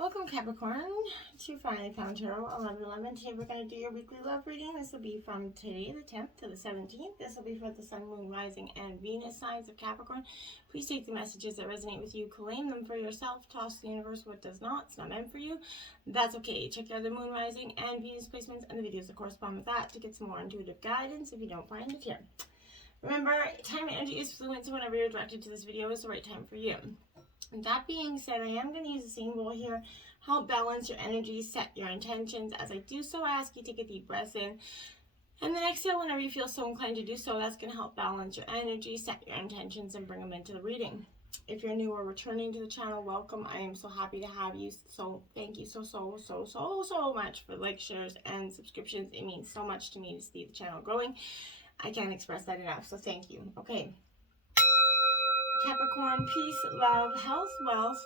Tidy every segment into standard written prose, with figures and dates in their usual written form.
Welcome Capricorn to Finally Found Tarot 1111. Today we're going to do your weekly love reading. This will be from today the 10th to the 17th. This will be for the Sun, Moon, Rising, and Venus signs of Capricorn. Please take the messages that resonate with you, claim them for yourself, toss to the universe what does not. It's not meant for you. That's okay. Check out the Moon, Rising, and Venus placements and the videos that correspond with that to get some more intuitive guidance if you don't find it here. Remember, time and energy is fluent, so whenever you're directed to this video is the right time for you. That being said, I am going to use a symbol here, help balance your energy, set your intentions. As I do so, I ask you to take a deep breath in. And then exhale whenever you feel so inclined to do so. That's going to help balance your energy, set your intentions, and bring them into the reading. If you're new or returning to the channel, welcome. I am so happy to have you. So thank you so much for likes, shares, and subscriptions. It means so much to me to see the channel growing. I can't express that enough, so thank you. Okay. Capricorn, peace, love, health, wealth.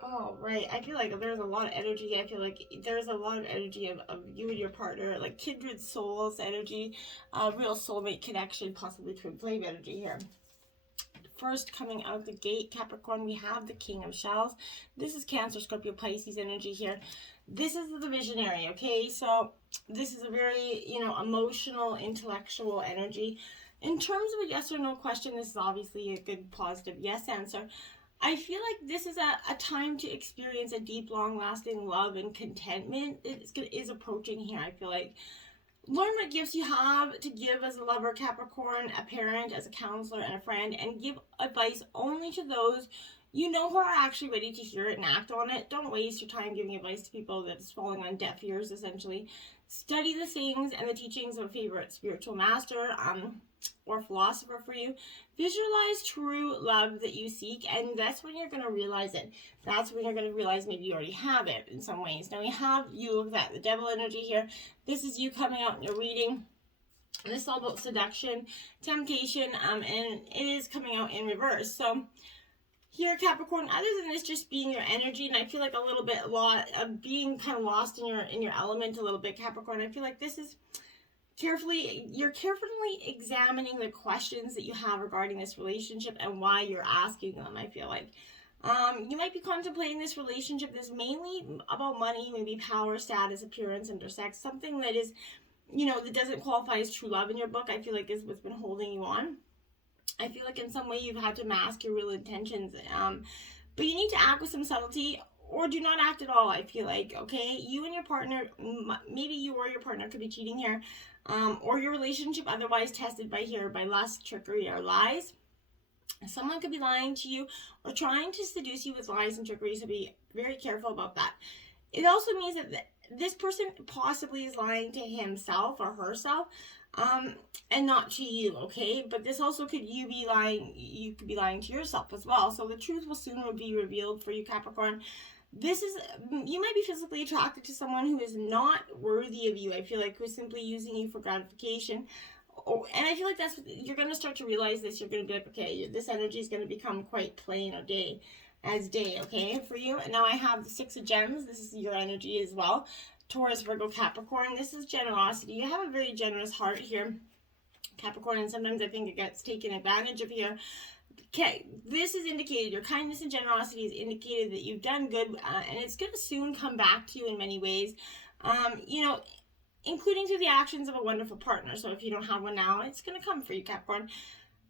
Oh, right. I feel like there's a lot of energy. I feel like there's a lot of energy of you and your partner, like kindred souls energy, real soulmate connection, possibly twin flame energy here. First, coming out the gate, Capricorn, we have the King of Shells. This is Cancer, Scorpio, Pisces energy here. This is the visionary, okay? So this is a very, emotional, intellectual energy. In terms of a yes or no question, this is obviously a good, positive yes answer. I feel like this is a time to experience a deep, long-lasting love and contentment. It is approaching here, I feel like. Learn what gifts you have to give as a lover, Capricorn, a parent, as a counselor, and a friend, and give advice only to those you know who are actually ready to hear it and act on it. Don't waste your time giving advice to people that's falling on deaf ears, essentially. Study the things and the teachings of a favorite spiritual master or philosopher for you. Visualize true love that you seek, and that's when you're going to realize it. That's when you're going to realize maybe you already have it in some ways. Now we have you of that, the devil energy here. This is you coming out in your reading. This is all about seduction, temptation, and it is coming out in reverse. So here, Capricorn, other than this just being your energy, and I feel like a lot of being kind of lost in your element a little bit, Capricorn, I feel like this is you're carefully examining the questions that you have regarding this relationship and why you're asking them, I feel like. You might be contemplating this relationship that's mainly about money, maybe power, status, appearance, intersex, something that is, that doesn't qualify as true love in your book, I feel like is what's been holding you on. I feel like in some way you've had to mask your real intentions, but you need to act with some subtlety or do not act at all, I feel like, okay? You and your partner, maybe you or your partner could be cheating here, or your relationship otherwise tested by lust, trickery, or lies. Someone could be lying to you or trying to seduce you with lies and trickery, so be very careful about that. It also means that this person possibly is lying to himself or herself, and not to you, okay? But this also could you could be lying to yourself as well. So the truth will soon be revealed for you, Capricorn. You might be physically attracted to someone who is not worthy of you, I feel like, who's simply using you for gratification. And I feel like you're going to start to realize this. You're going to be like, okay, this energy is going to become quite plain or day, okay, for you. And now I have the Six of Gems. This is your energy as well. Taurus, Virgo, Capricorn. This is generosity. You have a very generous heart here, Capricorn, and sometimes I think it gets taken advantage of here. Okay, this is indicated, your kindness and generosity is indicated that you've done good, and it's going to soon come back to you in many ways, including through the actions of a wonderful partner. So if you don't have one now, it's going to come for you, Capricorn.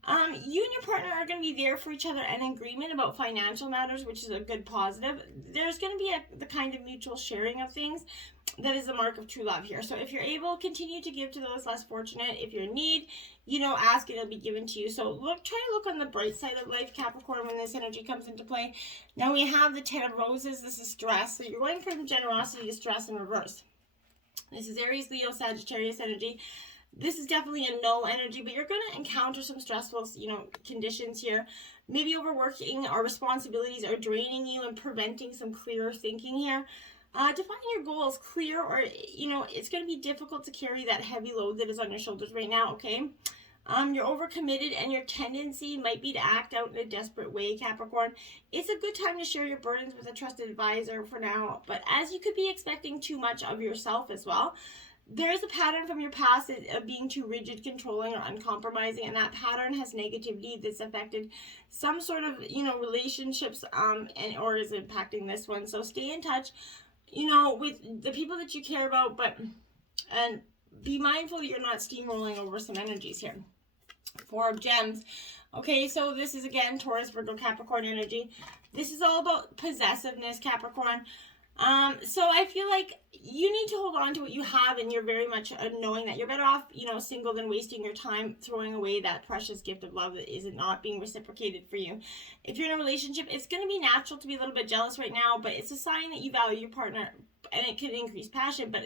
You and your partner are going to be there for each other and in agreement about financial matters, which is a good positive. There's going to be the kind of mutual sharing of things that is the mark of true love here. So if you're able, continue to give to those less fortunate. If you're in need, ask and it'll be given to you. So try to look on the bright side of life, Capricorn, when this energy comes into play. Now we have the Ten of Roses. This is stress. So you're going from generosity to stress in reverse. This is Aries, Leo, Sagittarius energy. This is definitely a no energy, but you're going to encounter some stressful, conditions here. Maybe overworking or responsibilities are draining you and preventing some clearer thinking here. Define your goals clear, or, it's going to be difficult to carry that heavy load that is on your shoulders right now, okay? You're overcommitted and your tendency might be to act out in a desperate way, Capricorn. It's a good time to share your burdens with a trusted advisor for now, but as you could be expecting too much of yourself as well. There is a pattern from your past of being too rigid, controlling, or uncompromising, and that pattern has negativity that's affected some sort of, relationships, and or is impacting this one. So stay in touch, with the people that you care about, and be mindful that you're not steamrolling over some energies here. 4 of Gems. Okay, so this is again Taurus, Virgo, Capricorn energy. This is all about possessiveness, Capricorn. So I feel like you need to hold on to what you have, and you're very much knowing that you're better off, single than wasting your time throwing away that precious gift of love that is not being reciprocated for you. If you're in a relationship, it's going to be natural to be a little bit jealous right now, but it's a sign that you value your partner, and it can increase passion, but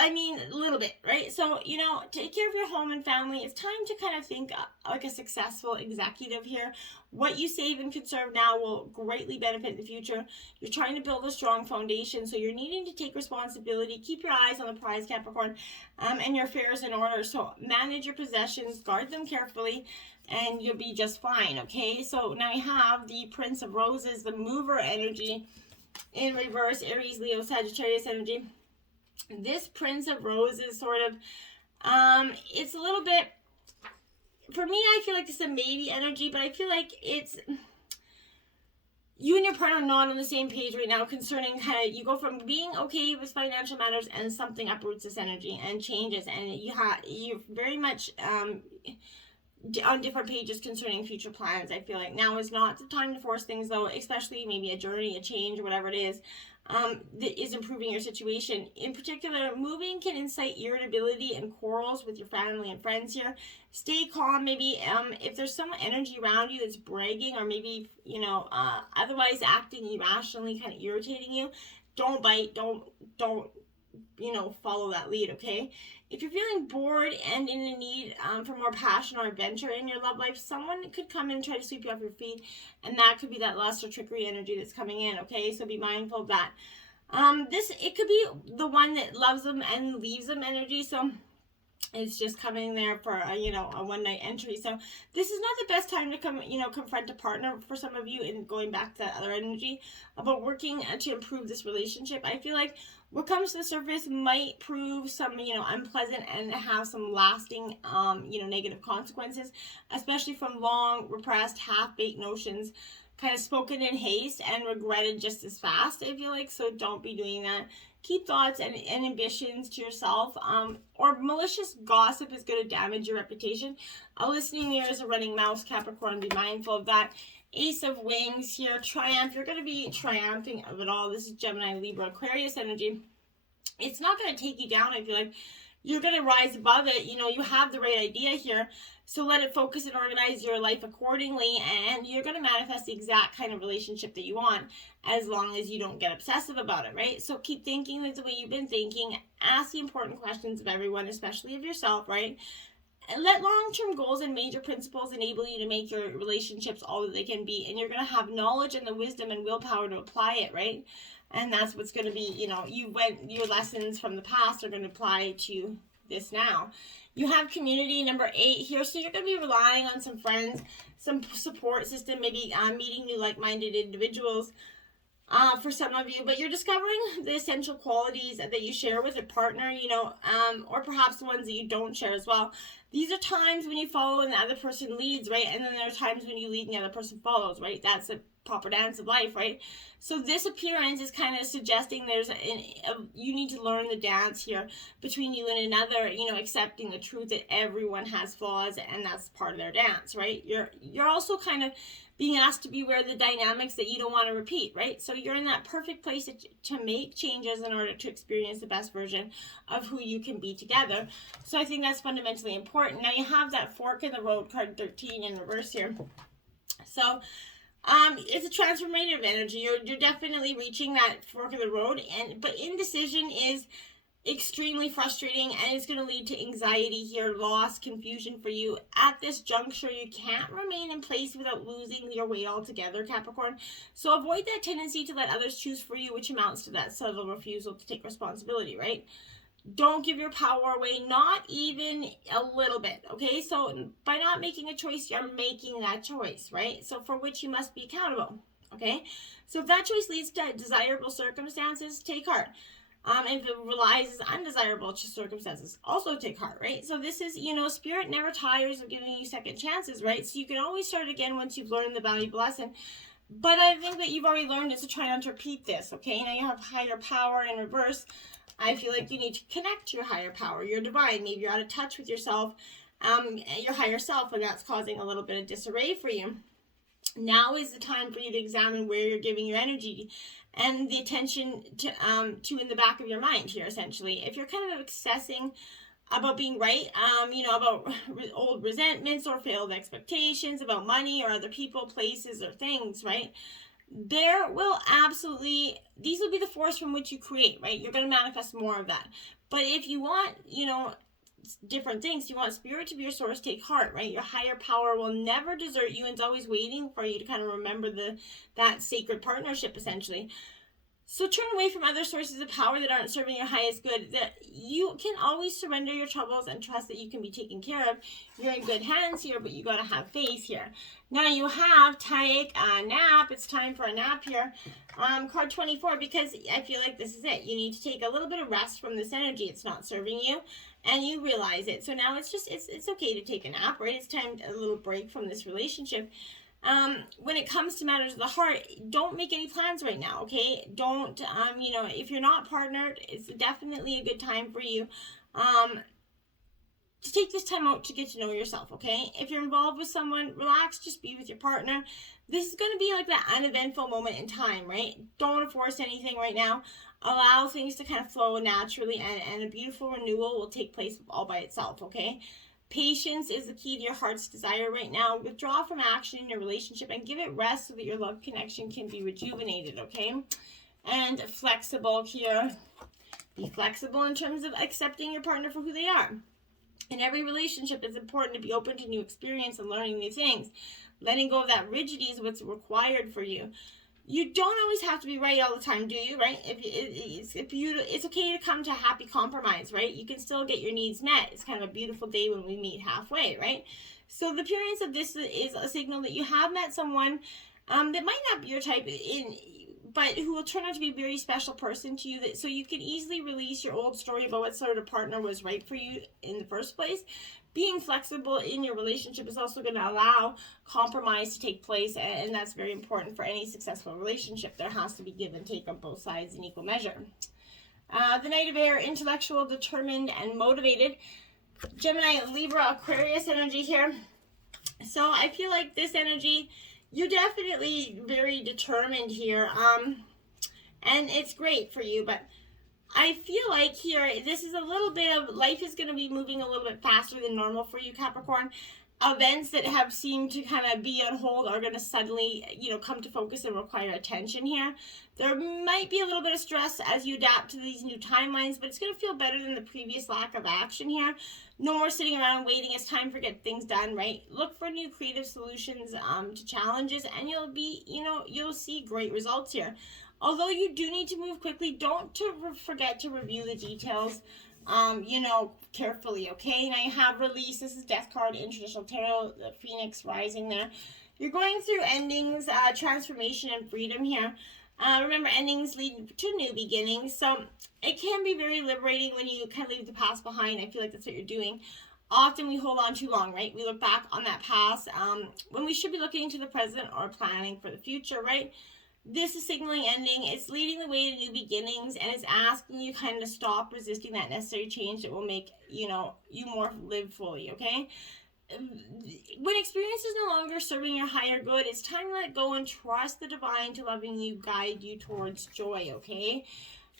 a little bit, right? So, take care of your home and family. It's time to kind of think like a successful executive here. What you save and conserve now will greatly benefit in the future. You're trying to build a strong foundation, so you're needing to take responsibility. Keep your eyes on the prize, Capricorn, and your affairs in order. So manage your possessions, guard them carefully, and you'll be just fine, okay? So now we have the Prince of Roses, the mover energy in reverse, Aries, Leo, Sagittarius energy. This Prince of Roses sort of, it's a little bit, for me, I feel like this is a maybe energy, but I feel like it's, you and your partner are not on the same page right now concerning kind of, you go from being okay with financial matters and something uproots this energy and changes, and you're very much, on different pages concerning future plans. I feel like now is not the time to force things, though, especially maybe a journey, a change, or whatever it is, that is improving your situation. In particular, moving can incite irritability and quarrels with your family and friends here. Stay calm. Maybe if there's some energy around you that's bragging, or maybe, otherwise acting irrationally, kind of irritating you, don't bite, don't follow that lead, okay? If you're feeling bored and in a need for more passion or adventure in your love life, someone could come in and try to sweep you off your feet, and that could be that lust or trickery energy that's coming in, okay? So be mindful of that. It could be the one that loves them and leaves them energy, so it's just coming there for a one-night entry. So this is not the best time to confront a partner for some of you, and going back to that other energy about working to improve this relationship. I feel like what comes to the surface might prove some, unpleasant and have some lasting, negative consequences, especially from long repressed, half-baked notions, kind of spoken in haste and regretted just as fast, I feel like. So don't be doing that. Keep thoughts and ambitions to yourself, or malicious gossip is going to damage your reputation. A listening ear is a running mouth, Capricorn. Be mindful of that. Ace of Wings here, triumph. You're going to be triumphing of it all. This is Gemini, Libra, Aquarius energy. It's not going to take you down. I feel like you're going to rise above it. You have the right idea here. So let it focus and organize your life accordingly, and you're going to manifest the exact kind of relationship that you want, as long as you don't get obsessive about it, right? So keep thinking the way you've been thinking. Ask the important questions of everyone, especially of yourself, right? And let long-term goals and major principles enable you to make your relationships all that they can be, and you're going to have knowledge and the wisdom and willpower to apply it, right? And that's what's going to be, your lessons from the past are going to apply to this now. You have community, number 8 here, so you're going to be relying on some friends, some support system, maybe meeting new like-minded individuals for some of you, but you're discovering the essential qualities that you share with a partner, or perhaps the ones that you don't share as well. These are times when you follow and the other person leads, right? And then there are times when you lead and the other person follows, right? That's the proper dance of life, right? So this appearance is kind of suggesting you need to learn the dance here between you and another, accepting the truth that everyone has flaws, and that's part of their dance, right? You're also kind of being asked to be aware of the dynamics that you don't want to repeat, right? So you're in that perfect place to make changes in order to experience the best version of who you can be together. So I think that's fundamentally important. Now you have that fork in the road, card 13 in reverse here. So it's a transformative energy. You're definitely reaching that fork in the road, but indecision is extremely frustrating, and it's going to lead to anxiety here, loss, confusion for you. At this juncture, you can't remain in place without losing your way altogether, Capricorn. So avoid that tendency to let others choose for you, which amounts to that subtle refusal to take responsibility, right? Don't give your power away, not even a little bit, okay? So by not making a choice, you're making that choice, right? So for which you must be accountable, okay? So if that choice leads to desirable circumstances, take heart. If it relies as undesirable circumstances, also take heart, right? So this is, Spirit never tires of giving you second chances, right? So you can always start again once you've learned the valuable lesson. But I think that you've already learned is to try not to repeat this, okay? Now you have higher power in reverse. I feel like you need to connect to your higher power, your divine. Maybe you're out of touch with yourself, your higher self, and that's causing a little bit of disarray for you. Now is the time for you to examine where you're giving your energy and the attention to in the back of your mind here, essentially. If you're kind of obsessing about being right, about old resentments or failed expectations, about money or other people, places, or things, right? These will be the force from which you create, right? You're going to manifest more of that. But if you want, different things, you want Spirit to be your source, take heart, right? Your higher power will never desert you and is always waiting for you to kind of remember that sacred partnership, essentially. So turn away from other sources of power that aren't serving your highest good. That you can always surrender your troubles and trust that you can be taken care of. You're in good hands here, but you got to have faith here. Now you have take a nap. It's time for a nap here. Card 24, because I feel like this is it. You need to take a little bit of rest from this energy. It's not serving you, and you realize it. So now it's okay to take a nap, right? It's time a little break from this relationship. When it comes to matters of the heart, don't make any plans right now, okay? Don't, if you're not partnered, it's definitely a good time for you, to take this time out to get to know yourself, okay? If you're involved with someone, relax, just be with your partner. This is going to be like that uneventful moment in time, right? Don't want to force anything right now. Allow things to kind of flow naturally, and a beautiful renewal will take place all by itself, okay? Patience is the key to your heart's desire right now. Withdraw from action in your relationship and give it rest so that your love connection can be rejuvenated, okay? And flexible here. Be flexible in terms of accepting your partner for who they are. In every relationship, it's important to be open to new experience and learning new things. Letting go of that rigidity is what's required for you. You don't always have to be right all the time, do you, right? It's okay to come to a happy compromise, right? You can still get your needs met. It's kind of a beautiful day when we meet halfway, right? So the appearance of this is a signal that you have met someone that might not be your type, but who will turn out to be a very special person to you. So you can easily release your old story about what sort of partner was right for you in the first place. Being flexible in your relationship is also going to allow compromise to take place, and that's very important for any successful relationship. There has to be give and take on both sides in equal measure. The Knight of Air, intellectual, determined, and motivated. Gemini, Libra, Aquarius energy here. So I feel like this energy, you're definitely very determined here, and it's great for you, but I feel like here, this is a little bit of, life is going to be moving a little bit faster than normal for you, Capricorn. Events that have seemed to kind of be on hold are going to suddenly, come to focus and require attention here. There might be a little bit of stress as you adapt to these new timelines, but it's going to feel better than the previous lack of action here. No more sitting around waiting. It's time for get things done, right? Look for new creative solutions to challenges, and you'll see great results here. Although you do need to move quickly, don't forget to review the details, carefully, okay? Now you have release. This is Death card in traditional tarot, the Phoenix rising there. You're going through endings, transformation, and freedom here. Remember, endings lead to new beginnings, so it can be very liberating when you kind of leave the past behind. I feel like that's what you're doing. Often we hold on too long, right? We look back on that past when we should be looking to the present or planning for the future, right? This is signaling ending. It's leading the way to new beginnings, and it's asking you kind of stop resisting that necessary change that will make, you more live fully, okay? When experience is no longer serving your higher good, it's time to let go and trust the divine to loving you, guide you towards joy, okay?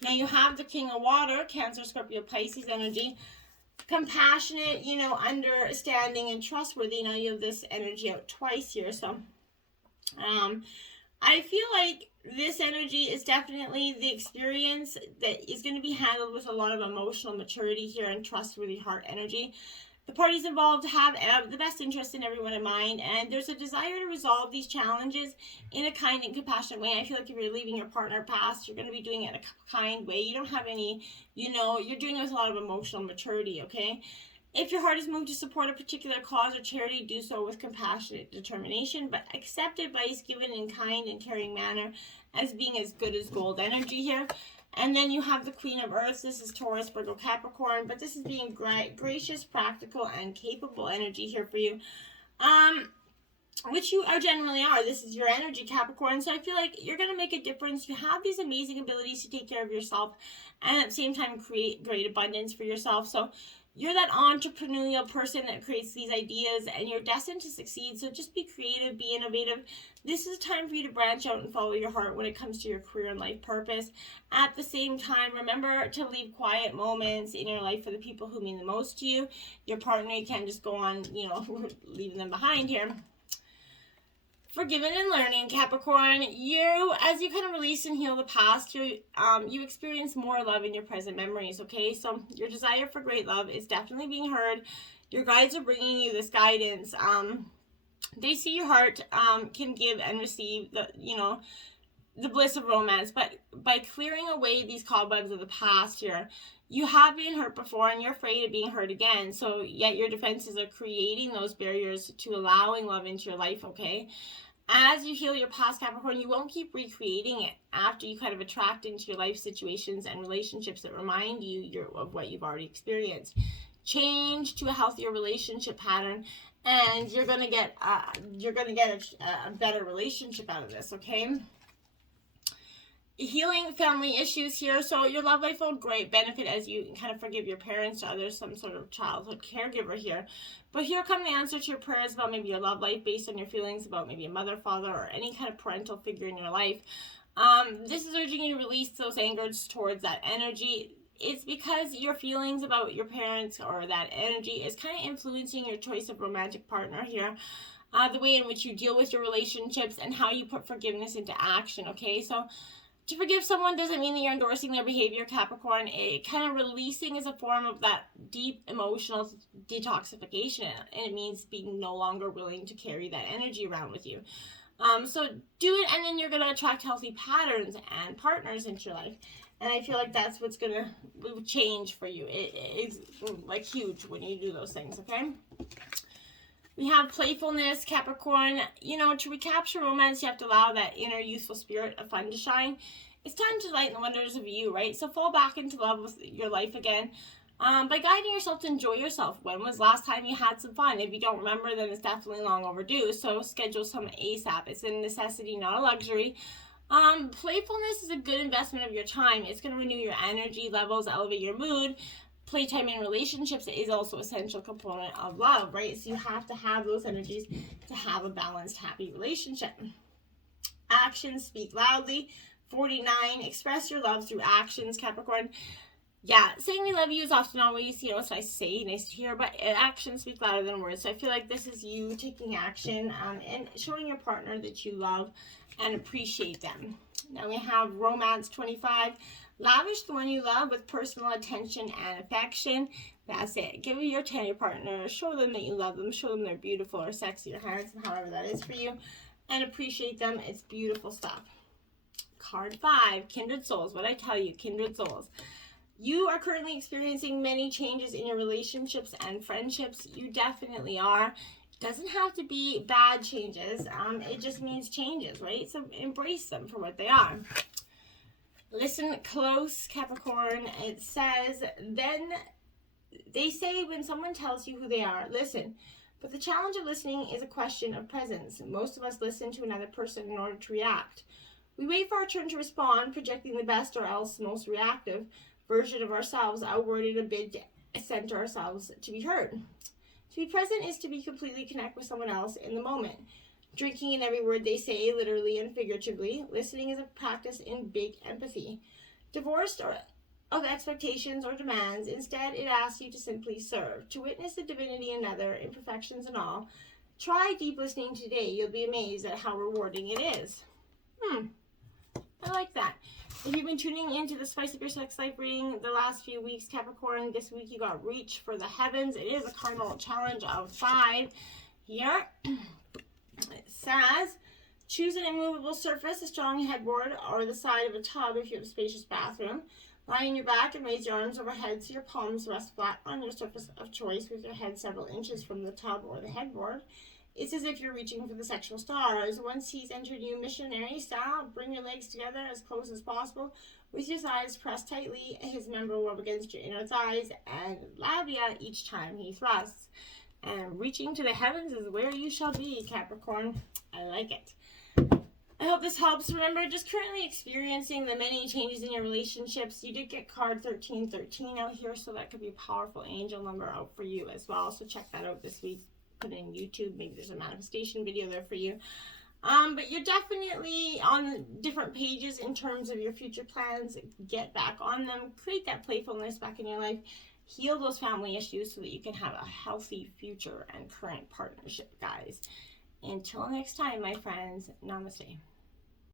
Now you have the King of Water, Cancer, Scorpio, Pisces energy. Compassionate, understanding and trustworthy. Now you have this energy out twice here, so I feel like this energy is definitely the experience that is going to be handled with a lot of emotional maturity here and trustworthy heart energy. The parties involved have the best interest in everyone in mind, and there's a desire to resolve these challenges in a kind and compassionate way. I feel like if you're leaving your partner past, you're going to be doing it in a kind way. You don't have any, you're doing it with a lot of emotional maturity, okay? If your heart is moved to support a particular cause or charity, do so with compassionate determination, but accept advice given in kind and caring manner as being as good as gold energy here. And then you have the Queen of Earth. This is Taurus, Virgo, Capricorn. But this is being gracious, practical, and capable energy here for you. Which you generally are. This is your energy, Capricorn. So I feel like you're going to make a difference. You have these amazing abilities to take care of yourself and at the same time create great abundance for yourself. So you're that entrepreneurial person that creates these ideas and you're destined to succeed. So just be creative, be innovative. This is a time for you to branch out and follow your heart when it comes to your career and life purpose. At the same time, remember to leave quiet moments in your life for the people who mean the most to you. Your partner, you can't just go on, leaving them behind here. Forgiving and learning, Capricorn. As you kind of release and heal the past, you experience more love in your present memories, okay? So your desire for great love is definitely being heard. Your guides are bringing you this guidance. They see your heart can give and receive the bliss of romance, but by clearing away these cobwebs of the past here, you have been hurt before and you're afraid of being hurt again. So yet your defenses are creating those barriers to allowing love into your life, okay? As you heal your past, Capricorn, you won't keep recreating it after you kind of attract into your life situations and relationships that remind you of what you've already experienced. Change to a healthier relationship pattern, and you're gonna get a better relationship out of this, okay? Healing family issues here. So your love life will great benefit as you kind of forgive your parents or others, some sort of childhood caregiver here. But here come the answer to your prayers about maybe your love life based on your feelings about maybe a mother, father, or any kind of parental figure in your life. This is urging you to release those angers towards that energy. It's because your feelings about your parents or that energy is kind of influencing your choice of romantic partner here. The way in which you deal with your relationships and how you put forgiveness into action, okay? So to forgive someone doesn't mean that you're endorsing their behavior, Capricorn. It kind of releasing is a form of that deep emotional detoxification, and it means being no longer willing to carry that energy around with you. So do it, and then you're going to attract healthy patterns and partners into your life. And I feel like that's what's going to change for you. It's like huge when you do those things, okay? We have playfulness, Capricorn. To recapture romance, you have to allow that inner youthful spirit of fun to shine. It's time to lighten the wonders of you, right? So fall back into love with your life again by guiding yourself to enjoy yourself. When was last time you had some fun? If you don't remember, then it's definitely long overdue. So schedule some ASAP. It's a necessity, not a luxury. Playfulness is a good investment of your time. It's going to renew your energy levels, elevate your mood. Playtime in relationships is also an essential component of love, right? So you have to have those energies to have a balanced, happy relationship. Actions speak loudly. 49, express your love through actions, Capricorn. Yeah, saying we love you is often always, it's nice to say, nice to hear, but actions speak louder than words. So I feel like this is you taking action and showing your partner that you love and appreciate them. Now we have romance, 25. Lavish the one you love with personal attention and affection. That's it. Give your partner, show them that you love them, show them they're beautiful or sexy or handsome, however that is for you, and appreciate them. It's beautiful stuff. Card 5, Kindred Souls. What I tell you, Kindred Souls. You are currently experiencing many changes in your relationships and friendships. You definitely are. It doesn't have to be bad changes. It just means changes, right? So embrace them for what they are. Listen close, Capricorn. It says, then they say when someone tells you who they are, listen. But the challenge of listening is a question of presence. Most of us listen to another person in order to react. We wait for our turn to respond, projecting the best or else most reactive version of ourselves outward in a bid to center ourselves to be heard. To be present is to be completely connect with someone else in the moment. Drinking in every word they say, literally and figuratively. Listening is a practice in big empathy. Divorced of expectations or demands, instead it asks you to simply serve, to witness the divinity in another, imperfections and all. Try deep listening today. You'll be amazed at how rewarding it is. I like that. If you've been tuning into the Spice Up Your Sex Life reading the last few weeks, Capricorn, this week you got Reach for the Heavens. It is a cardinal challenge of 5 here. It says, choose an immovable surface, a strong headboard, or the side of a tub if you have a spacious bathroom. Lie on your back and raise your arms overhead so your palms rest flat on your surface of choice with your head several inches from the tub or the headboard. It's as if you're reaching for the sexual stars. Once he's entered you missionary style, bring your legs together as close as possible. With your thighs pressed tightly, his member will rub against your inner thighs and labia each time he thrusts. And reaching to the heavens is where you shall be, Capricorn. I like it. I hope this helps. Remember, just currently experiencing the many changes in your relationships. You did get card 1313 out here, so that could be a powerful angel number out for you as well. So check that out this week. Put it in YouTube. Maybe there's a manifestation video there for you. But you're definitely on different pages in terms of your future plans. Get back on them. Create that playfulness back in your life. Heal those family issues so that you can have a healthy future and current partnership, guys. Until next time, my friends, namaste.